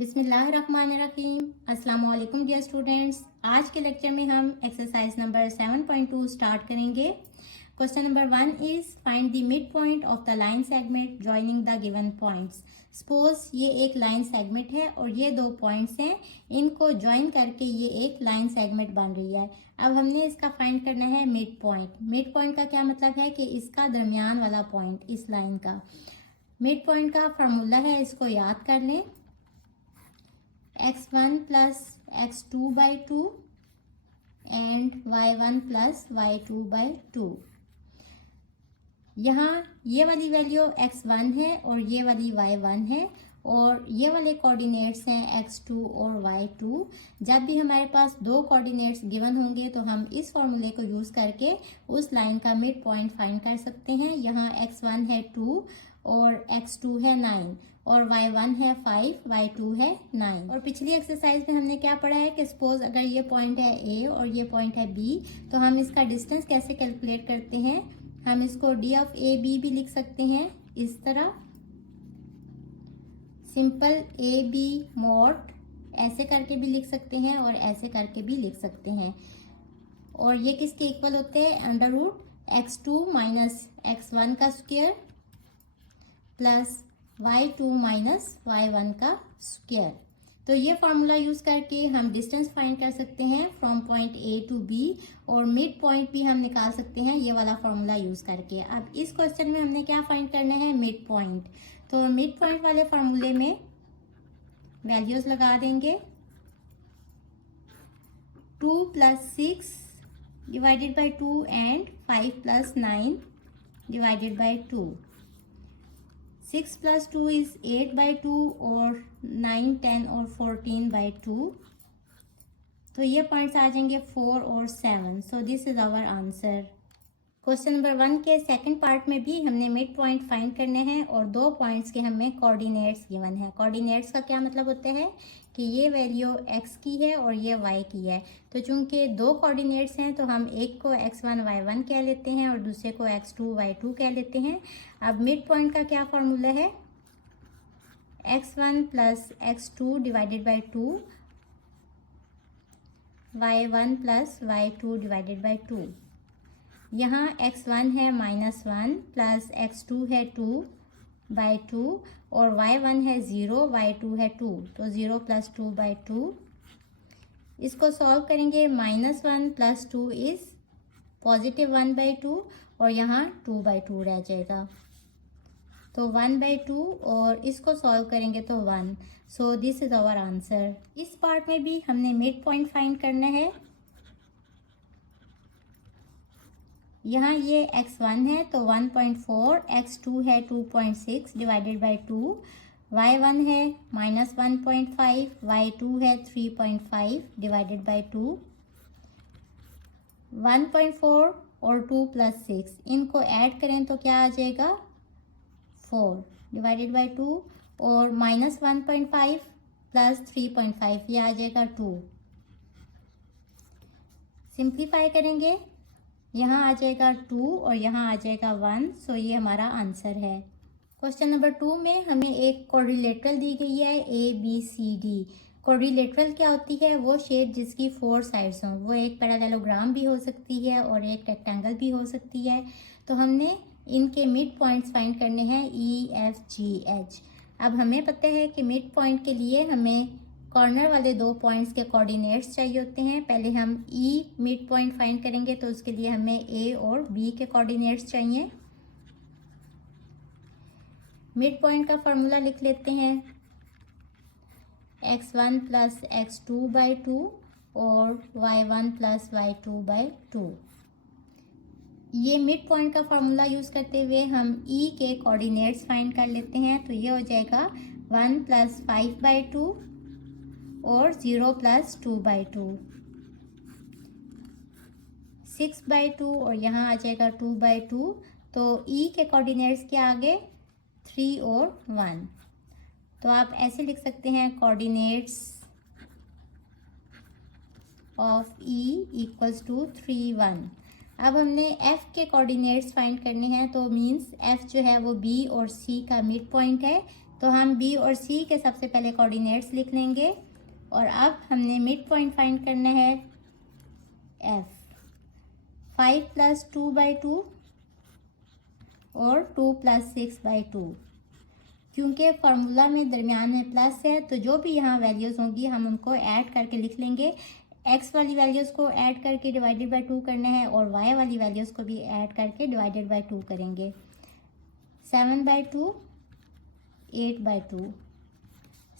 बिस्मिल्लाहिर्रहमानिर्रहीम। अस्सलाम वालेकुम डियर स्टूडेंट्स। आज के लेक्चर में हम एक्सरसाइज नंबर 7.2 स्टार्ट करेंगे। Question number 1 is find the mid point of the line segment joining the given points. Suppose ये एक लाइन सेगमेंट है और ये दो पॉइंट्स हैं, इनको ज्वाइन करके ये एक लाइन सेगमेंट बन रही है। अब हमने इसका फाइंड करना है मिड पॉइंट। मिड पॉइंट का क्या मतलब है कि इसका दरमियान वाला पॉइंट इस लाइन का। मिड पॉइंट का फार्मूला है, इसको याद कर लें। x1 plus x2 by 2 and y1 plus y2 by 2। यहाँ ये वाली वैल्यू x1 है और ये वाली y1 है और ये वाले कोऑर्डिनेट्स हैं x2 और y2। जब भी हमारे पास दो कोऑर्डिनेट्स गिवन होंगे तो हम इस फॉर्मूले को यूज़ करके उस लाइन का मिड पॉइंट फाइंड कर सकते हैं। यहाँ x1 है 2 और x2 है 9 और y1 है 5, y2 है 9। और पिछली एक्सरसाइज में हमने क्या पढ़ा है कि सपोज अगर ये पॉइंट है a और ये पॉइंट है b, तो हम इसका डिस्टेंस कैसे कैलकुलेट करते हैं। हम इसको d ऑफ a b भी लिख सकते हैं इस तरह, सिंपल ए बी मॉड ऐसे करके भी लिख सकते हैं और ऐसे करके भी लिख सकते हैं। और ये किसके इक्वल होते हैं, under root x2 minus x1 का square plus y2 minus y1 का स्क्वायर। तो ये फार्मूला यूज करके हम डिस्टेंस फाइंड कर सकते हैं from point A to B और मिड पॉइंट भी हम निकाल सकते हैं ये वाला फार्मूला यूज करके। अब इस क्वेश्चन में हमने क्या फाइंड करना है, मिड पॉइंट। तो मिड पॉइंट वाले फार्मूले में वैल्यूज लगा देंगे। 2 plus 6 divided by 2 and 5 plus 9 divided by 2। 6 plus 2 is 8 by 2 और 9, 10 और 14 बाई 2। तो ये पॉइंट्स आ जाएंगे 4 और 7। So this is our answer. Question number 1 के सेकंड पार्ट में भी हमने मिड पॉइंट फाइंड करने हैं और दो पॉइंट्स के हमें कोऑर्डिनेट्स गिवन है। कोऑर्डिनेट्स का क्या मतलब होता है कि ये वैल्यू x की है और ये y की है। तो चूंकि दो कोऑर्डिनेट्स हैं तो हम एक को x1 y1 कह लेते हैं और दूसरे को x2 y2 कह लेते हैं। अब मिड पॉइंट का क्या फार्मूला है, x1 plus x2 divided by 2, y1 plus y2 divided by 2। यहाँ x1 है -1 प्लस x2 है 2 बाई 2 और y1 है 0, y2 है 2, तो 0 प्लस 2 बाई 2। इसको सॉल्व करेंगे, -1 प्लस 2 इज पॉजिटिव 1 बाई 2 और यहाँ 2 बाई 2 रह जाएगा, तो 1 बाई 2 और इसको सॉल्व करेंगे तो 1। So this is our answer. इस पार्ट में भी हमने मिड पॉइंट फाइंड करना है। यहाँ ये x1 है तो 1.4, x2 है 2.6 डिवाइडेड बाई 2, y1 है -1.5, y2 है 3.5 डिवाइडेड बाई 2। 1.4 और 2 प्लस 6 इनको ऐड करें तो क्या आ जाएगा, 4 डिवाइडेड बाई 2 और -1.5 प्लस 3.5 ये आ जाएगा 2। सिंप्लीफाई करेंगे, यहाँ आ जाएगा 2 और यहाँ आ जाएगा 1। सो ये हमारा आंसर है। क्वेश्चन नंबर 2 में हमें एक क्वाड्रिलेटरल दी गई है ABCD। क्वाड्रिलेटरल क्या होती है, वो शेप जिसकी 4 साइड्स हों। वो एक पैरेललोग्राम भी हो सकती है और एक रेक्टेंगल भी हो सकती है। तो हमने इनके मिड पॉइंट्स फाइंड करने हैं EFGH। अब हमें पता है कि मिड पॉइंट के लिए हमें कॉर्नर वाले दो पॉइंट्स के कोऑर्डिनेट्स चाहिए होते हैं। पहले हम E मिड पॉइंट फाइंड करेंगे तो उसके लिए हमें A और B के कोऑर्डिनेट्स चाहिए। मिड पॉइंट का फॉर्मूला लिख लेते हैं, x1 प्लस x2 बाई 2 और y1 प्लस y2 बाई 2। ये मिड पॉइंट का फॉर्मूला यूज़ करते हुए हम E के कोऑर्डिनेट्स फाइंड कर लेते हैं। तो ये हो जाएगा 1 प्लस 5 बाई 2 और 0 प्लस 2 बाई 2, 6 बाई 2 और यहाँ आ जाएगा 2 बाई 2। तो E के कोऑर्डिनेट्स के आगे 3 और 1। तो आप ऐसे लिख सकते हैं, coordinates of E equals to 3, 1। अब हमने F के कोऑर्डिनेट्स फाइंड करने हैं, तो मीन्स F जो है वो B और C का मिड पॉइंट है। तो हम बी और सी के सबसे पहले कोऑर्डिनेट्स लिख लेंगे और अब हमने मिड पॉइंट फाइंड करना है एफ। 5 + 2/2 और 2 + 6/2। क्योंकि फार्मूला में दरमियान में प्लस है तो जो भी यहाँ वैल्यूज़ होंगी हम उनको ऐड करके लिख लेंगे। एक्स वाली वैल्यूज़ को ऐड करके डिवाइडेड बाय 2 करना है और वाई वाली वैल्यूज़ को भी ऐड करके डिवाइडेड बाय 2 करेंगे। 7/2 8/2।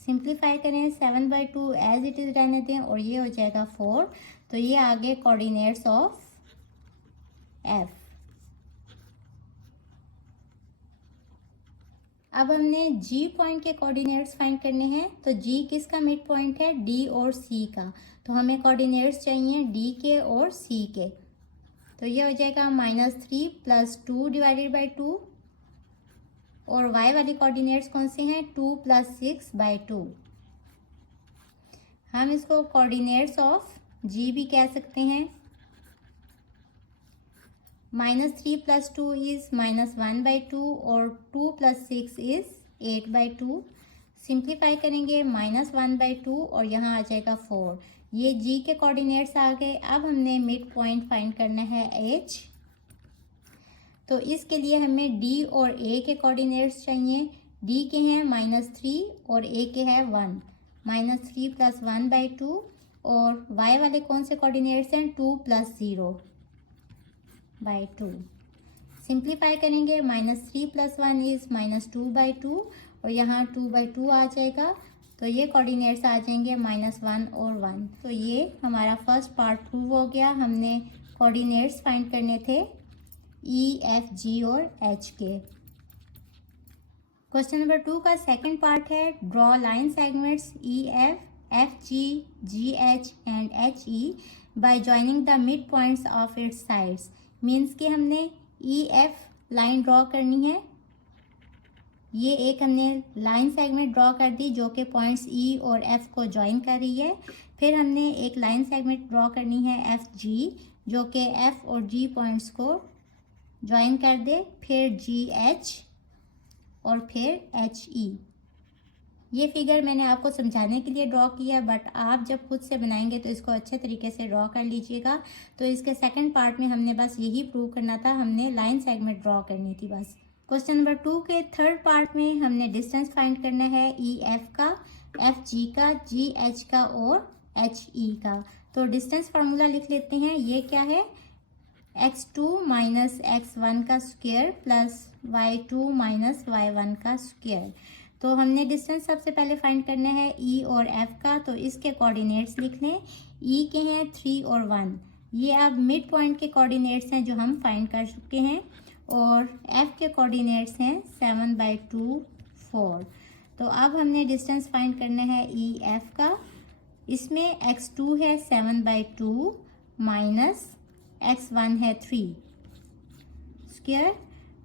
सिंप्लीफाई करें, 7/2 एज इट इज़ रहने दें और ये हो जाएगा 4। तो ये आगे कोऑर्डिनेट्स ऑफ एफ। अब हमने जी पॉइंट के कोऑर्डिनेट्स फाइंड करने हैं। तो जी किसका मिड पॉइंट है? डी और सी का। तो हमें कोऑर्डिनेट्स चाहिए डी के और सी के। तो ये हो जाएगा -3 + 2 डिवाइडेड बाय 2 और y वाली कोऑर्डिनेट्स कौन से हैं? 2 + 6/2। हम इसको कोऑर्डिनेट्स ऑफ जी भी कह सकते हैं। -3 + 2 इज -1/2 और 2 + 6 इज 8/2। सिंप्लीफाई करेंगे -1/2 और यहाँ आ जाएगा 4। ये जी के कोऑर्डिनेट्स आ गए। अब हमने मिड पॉइंट फाइंड करना है एच। तो इसके लिए हमें डी और ए के कोऑर्डिनेट्स चाहिए। डी के हैं -3 और ए के हैं 1। -3 + 1/2 और y वाले कौन से कोऑर्डिनेट्स हैं? 2 + 0/2। सिंप्लीफाई करेंगे -3 + 1 इज -2/2 और यहाँ 2/2 आ जाएगा। तो ये कोऑर्डिनेट्स आ जाएंगे -1 और 1। तो ये हमारा फर्स्ट पार्ट प्रूव हो गया। हमने कोऑर्डिनेट्स फाइंड करने थे ई, एफ, जी और एच के। क्वेश्चन नंबर 2 का सेकंड पार्ट है draw line segments E F, F G, ji H and H E bye joining the mid points of its sides. Means कि हमने ई एफ लाइन ड्रॉ करनी है। ये एक हमने लाइन सेगमेंट ड्रॉ कर दी जो कि पॉइंट्स ई और एफ को ज्वाइन कर रही है। फिर हमने एक लाइन सेगमेंट ड्रॉ करनी है एफ जी जो कि एफ और जी पॉइंट्स को ज्वाइन कर दे। फिर जी एच और फिर एच ई। ये फिगर मैंने आपको समझाने के लिए ड्रॉ किया, बट आप जब खुद से बनाएंगे तो इसको अच्छे तरीके से ड्रॉ कर लीजिएगा। तो इसके सेकंड पार्ट में हमने बस यही प्रूव करना था, हमने लाइन सेगमेंट ड्रॉ करनी थी बस। क्वेश्चन नंबर 2 के थर्ड पार्ट में हमने डिस्टेंस फाइंड करना है ई एफ का, एफ जी का, जी एच का और एच ई का। तो डिस्टेंस फार्मूला लिख लेते हैं। ये क्या है? x2 - x1 का स्क्वायर प्लस y2 - y1 का स्क्वायर। तो हमने डिस्टेंस सबसे पहले फाइंड करना है e और f का। तो इसके कोऑर्डिनेट्स लिख लें। e के हैं 3 और 1। ये अब मिड पॉइंट के कोऑर्डिनेट्स हैं जो हम फाइंड कर चुके हैं। और f के कोऑर्डिनेट्स हैं 7/2 4। तो अब हमने डिस्टेंस फाइंड करना है e f का। इसमें x2 है 7/2 माइनस x1 है 3 स्क्वायर,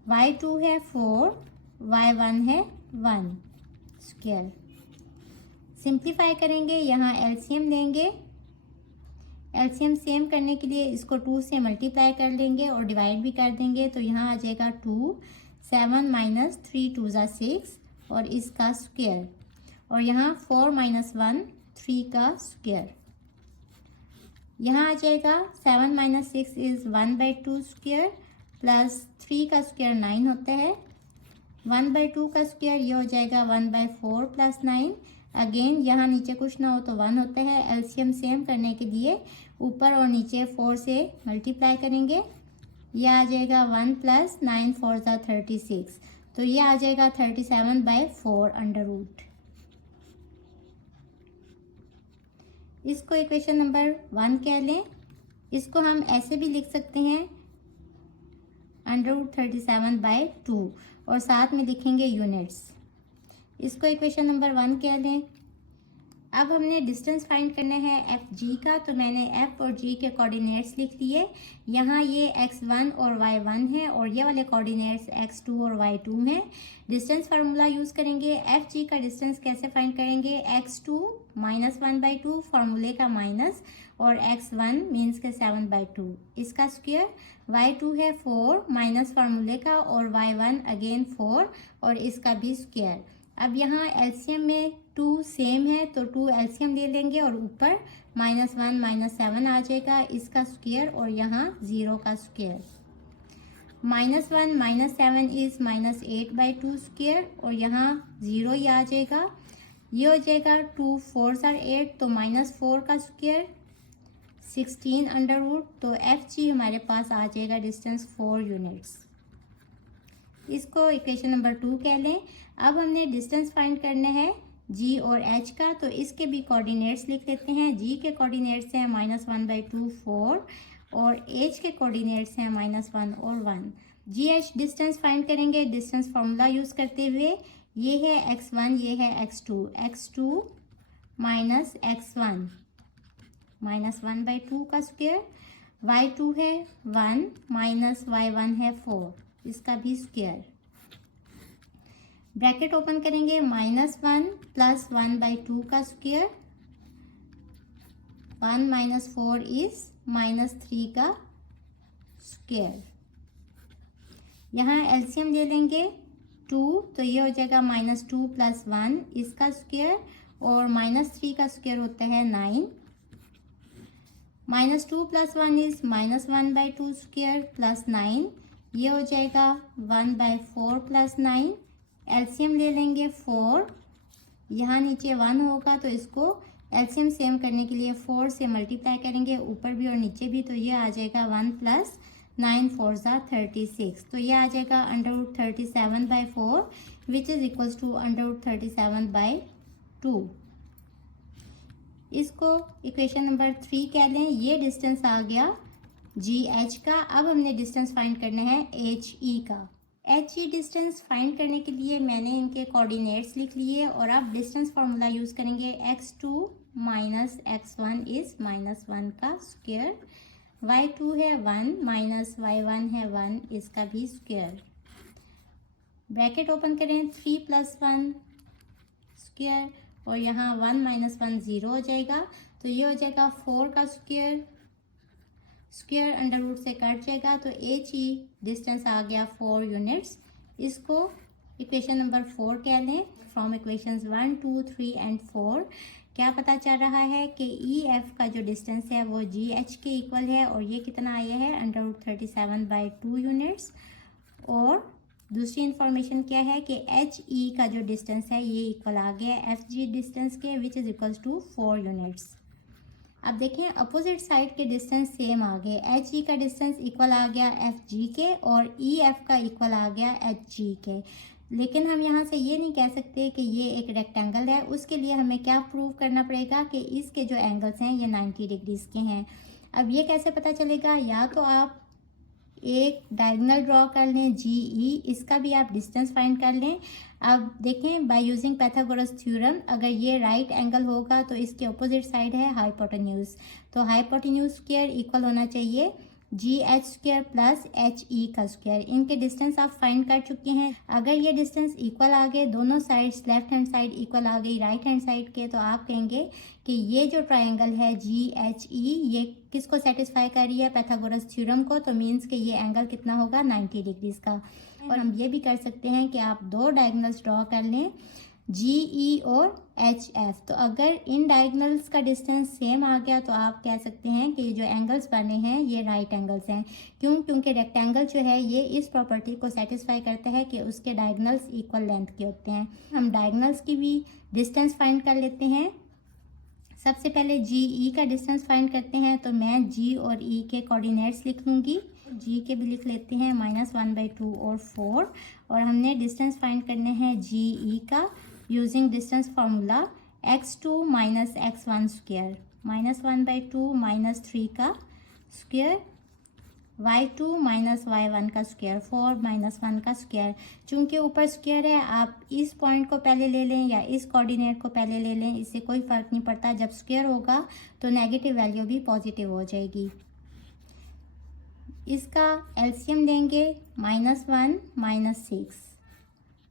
y2 है 4, y1 है 1 स्क्वायर। सिंप्लीफाई करेंगे, यहाँ एलसीएम लेंगे। एलसीएम सेम करने के लिए इसको 2 से मल्टीप्लाई कर लेंगे और डिवाइड भी कर देंगे। तो यहाँ आ जाएगा 2, 7 - 3 2 = 6 और इसका स्क्वायर। और यहाँ 4 - 1 3 का स्क्वायर। यहाँ आ जाएगा 7 - 6 इज 1/2 स्क्वायर प्लस 3 का स्क्वायर 9 होता है। 1/2 का स्क्वायर ये हो जाएगा 1/4 प्लस 9। अगेन यहाँ नीचे कुछ ना हो तो 1 होता है। एलसीएम सेम करने के लिए ऊपर और नीचे 4 से मल्टीप्लाई करेंगे। यह आ जाएगा 1 + 9 4 = 36। तो ये आ जाएगा 37/4 √। इसको इक्वेशन नंबर 1 कह लें। इसको हम ऐसे भी लिख सकते हैं √37/2 और साथ में लिखेंगे यूनिट्स। इसको इक्वेशन नंबर 1 कह लें। अब हमने डिस्टेंस फाइंड करना है एफ जी का। तो मैंने एफ और जी के कोऑर्डिनेट्स लिख लिए। यहाँ ये x1 और y1 है और ये वाले कोऑर्डिनेट्स x2 और y2 हैं। डिस्टेंस फार्मूला यूज़ करेंगे। एफ जी का डिस्टेंस कैसे फाइंड करेंगे? x2 - 1/2 फार्मूले का माइनस और x1 मीन्स के 7/2 इसका स्क्वायर। y2 है 4 माइनस फार्मूले का और y1 अगेन 4 और इसका भी स्क्वायर। अब यहाँ एलसीएम में 2 सेम है तो 2 एलसीएम ले लेंगे और ऊपर -1 -7 आ जाएगा इसका स्क्वायर और यहाँ 0 का स्क्वायर। -1 -7 इज -8/2 स्क्वायर और यहाँ 0 ही आ जाएगा। ये हो जाएगा 2 4s are 8 तो -4 का स्क्वायर 16 तो एफ जी हमारे पास आ जाएगा डिस्टेंस 4 यूनिट्स। इसको इक्वेशन नंबर 2 कह लें। अब हमने डिस्टेंस फाइंड करना है जी और एच का, तो इसके भी कोऑर्डिनेट्स लिख लेते हैं। जी के कोऑर्डिनेट्स हैं -1/2 4 और एच के कोऑर्डिनेट्स हैं -1 और 1। जी एच डिस्टेंस फाइंड करेंगे डिस्टेंस फार्मूला यूज करते हुए। ये है x1, ये है x2 माइनस x1 -1/2 का स्क्वायर, y2 है 1 माइनस y1 है 4 इसका भी स्क्वायर। ब्रैकेट ओपन करेंगे -1 प्लस 1/2 का स्क्वायर, 1 माइनस 4 इज -3 का स्क्वायर। यहाँ एलसीएम ले लेंगे 2 तो ये हो जाएगा -2 प्लस 1 इसका स्क्वायर और -3 का स्क्वायर होता है 9। -2 प्लस 1 इज -1/2 स्क्वायर प्लस 9, ये हो जाएगा 1/4 प्लस 9। एलसीएम ले लेंगे 4, यहाँ नीचे 1 होगा तो इसको एलसीएम सेम करने के लिए 4 से मल्टीप्लाई करेंगे ऊपर भी और नीचे भी, तो ये आ जाएगा 1 प्लस 9 4 36 तो ये आ जाएगा √37/4 विच इज इक्वल्स टू √37/2। इसको इक्वेशन नंबर 3 कह लें। ये डिस्टेंस आ गया जी एच का। अब हमने डिस्टेंस फाइंड करना है एच ई का। एच ई डिस्टेंस फाइंड करने के लिए मैंने इनके कोऑर्डिनेट्स लिख लिए और अब डिस्टेंस फार्मूला यूज करेंगे। x2 माइनस x1 इज -1 का स्क्वायर, y2 है 1 माइनस y1 है 1 इसका भी स्क्वायर। ब्रैकेट ओपन करें 3 प्लस 1 स्क्वायर और यहाँ 1 माइनस 1 0 हो जाएगा तो ये हो जाएगा 4 का स्क्वायर, स्क्वायर अंडर रूट से कट जाएगा तो एच ई डिस्टेंस आ गया 4 यूनिट्स। इसको इक्वेशन नंबर 4 कह लें। फ्रॉम इक्वेशंस 1 2 3 एंड 4 क्या पता चल रहा है कि ई एफ का जो डिस्टेंस है वो जी एच के इक्वल है और ये कितना आया है √37/2 यूनिट्स। और दूसरी इंफॉर्मेशन क्या है कि एच ई का जो डिस्टेंस है ये इक्वल आ गया एफ जी डिस्टेंस के which is equals to 4 units. अब देखें अपोजिट साइड के डिस्टेंस सेम आ गए। एच ई का डिस्टेंस इक्वल आ गया एफ जी के और ई एफ का इक्वल आ गया एच जी के। लेकिन हम यहाँ से ये नहीं कह सकते कि ये एक रेक्टेंगल है। उसके लिए हमें क्या प्रूव करना पड़ेगा कि इसके जो एंगल्स हैं ये 90 डिग्रीज के हैं। अब ये कैसे पता चलेगा? या तो आप एक डायगोनल ड्रॉ कर लें जी ई, इसका भी आप डिस्टेंस फाइंड कर लें। अब देखें बाय यूजिंग पाइथागोरस थ्योरम अगर ये राइट एंगल होगा तो इसके ऑपोजिट साइड है हाइपोटेन्यूज, तो हाइपोटेन्यूज स्क्वायर इक्वल होना चाहिए जी H square plus H E का स्क्वायर। इनके डिस्टेंस आप फाइंड कर चुके हैं। अगर ये डिस्टेंस इक्वल आ गए, दोनों sides left hand side equal आ गई राइट हैंड साइड के, तो आप कहेंगे कि ये जो ट्रायंगल है जी एच ई ये किसको सेटिस्फाई कर रही है? पाइथागोरस थ्योरम को। तो मीन्स कि ये एंगल कितना होगा 90 डिग्रीज का। और हम ये भी कर सकते हैं कि आप दो डायगोनल्स ड्रॉ कर लें जी ई और एच एफ। तो अगर इन डायगोनल्स का डिस्टेंस सेम आ गया तो आप कह सकते हैं कि जो एंगल्स बने हैं ये राइट एंगल्स हैं। क्योंकि रेक्टेंगल जो है ये इस प्रॉपर्टी को सेटिस्फाई करता है कि उसके डायगोनल्स इक्वल लेंथ के होते हैं। हम डायगोनल्स की भी डिस्टेंस फाइंड कर लेते हैं। सबसे पहले जी ई का डिस्टेंस फाइंड करते हैं, तो मैं जी और ई के कोऑर्डिनेट्स लिख लूँगी। जी के भी लिख लेते हैं -1/2 और 4 और हमने डिस्टेंस फाइंड करने हैं जी ई का using distance formula x2 minus x1 square, -1/2 -3 का स्क्वायर, y2 माइनस y1 का स्क्वायर, 4 माइनस 1 का स्क्वायर। चूंकि ऊपर स्क्वायर है आप इस पॉइंट को पहले ले लें या इस कोऑर्डिनेट को पहले ले लें, इससे कोई फर्क नहीं पड़ता। जब स्क्वायर होगा तो नेगेटिव वैल्यू भी पॉजिटिव हो जाएगी। इसका एलसीएम लेंगे -1 -6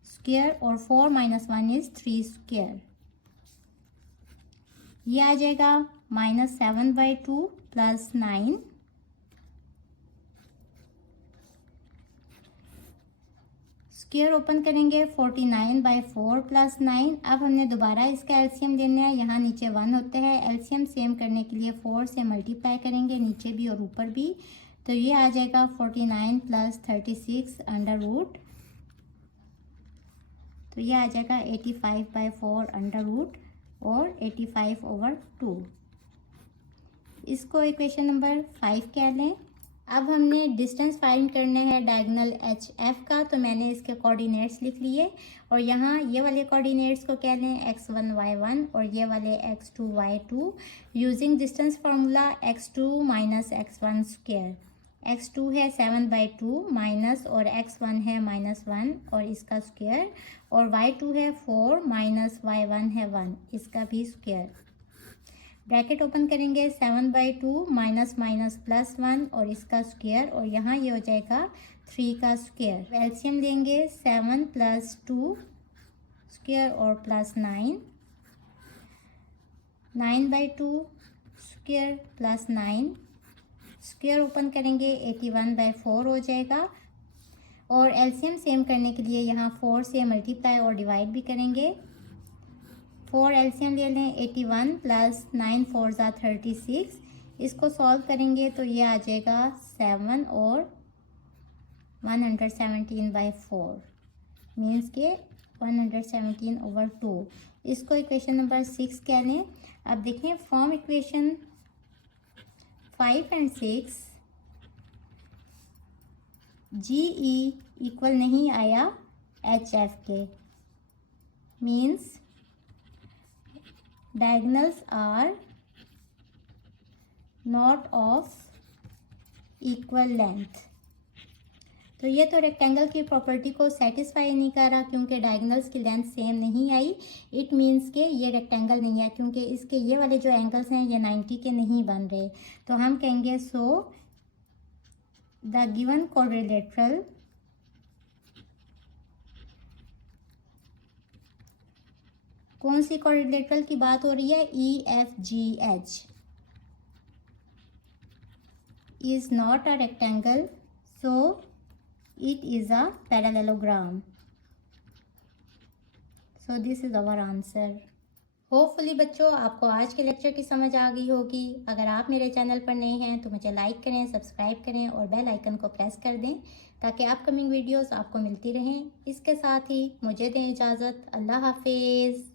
स्क्वायर और 4 माइनस 1 इज 3 स्क्वायर। ये आ जाएगा -7/2 प्लस 9 स्क्वायर ओपन करेंगे 49/4 + 9। अब हमने दोबारा इसका एलसीएम लेना है। यहाँ नीचे 1 होते हैं, एलसीएम सेम करने के लिए 4 से मल्टीप्लाई करेंगे नीचे भी और ऊपर भी। तो ये आ जाएगा 49 + 36 अंडर रूट। तो ये आ जाएगा 85/4 अंडर रूट और 85/2। इसको इक्वेशन नंबर 5 कह लें। अब हमने डिस्टेंस फाइंड करने हैं डायगोनल एच एफ का। तो मैंने इसके कोऑर्डिनेट्स लिख लिए और यहाँ ये वाले कोऑर्डिनेट्स को कह लें x1 y1 और ये वाले x2 y2 using distance formula x2 - x1 square. x2 है 7/2 माइनस और x1 है -1 और इसका स्क्वायर, और y2 है 4 माइनस y1 है 1 इसका भी स्क्वायर। ब्रैकेट ओपन करेंगे 7/2 माइनस माइनस +1 और इसका स्क्वायर, और यहाँ ये हो जाएगा 3 का स्क्वायर। एलसीएम लेंगे 7 + 2 स्क्वायर और +9, 9/2 स्क्वायर +9 स्क्वायर ओपन करेंगे 81/4 हो जाएगा। और एलसीएम सेम करने के लिए यहाँ 4 से मल्टीप्लाई और डिवाइड भी करेंगे। 4 एलसीएम ले लें 81 + 9 4 = 36। इसको सॉल्व करेंगे तो ये आ जाएगा 7 और 117/4 मीन्स के 117/2। इसको इक्वेशन नंबर 6 कह लें। अब देखें फ्रॉम इक्वेशन 5 और 6 GE इक्वल नहीं आया HF के, means diagonals are not of equal length। तो ये तो रेक्टेंगल की प्रॉपर्टी को सेटिस्फाई नहीं कर रहा क्योंकि डायगोनल्स की लेंथ सेम नहीं आई। इट मीन्स के ये रेक्टेंगल नहीं है क्योंकि इसके ये वाले जो एंगल्स हैं ये 90 के नहीं बन रहे। तो हम कहेंगे सो द गिवन क्वाड्रिलेटरल कौन सी क्वाड्रिलेटरल की बात हो रही है? EFGH is not a rectangle, so it is a parallelogram. So this is our answer. Hopefully बच्चों आपको आज के लेक्चर की समझ आ गई होगी। अगर आप मेरे चैनल पर नए हैं तो मुझे लाइक करें, सब्सक्राइब करें और बेल आइकन को प्रेस कर दें ताकि अपकमिंग वीडियोस आपको मिलती रहें। इसके साथ ही मुझे दें इजाज़त। अल्लाह हाफिज़।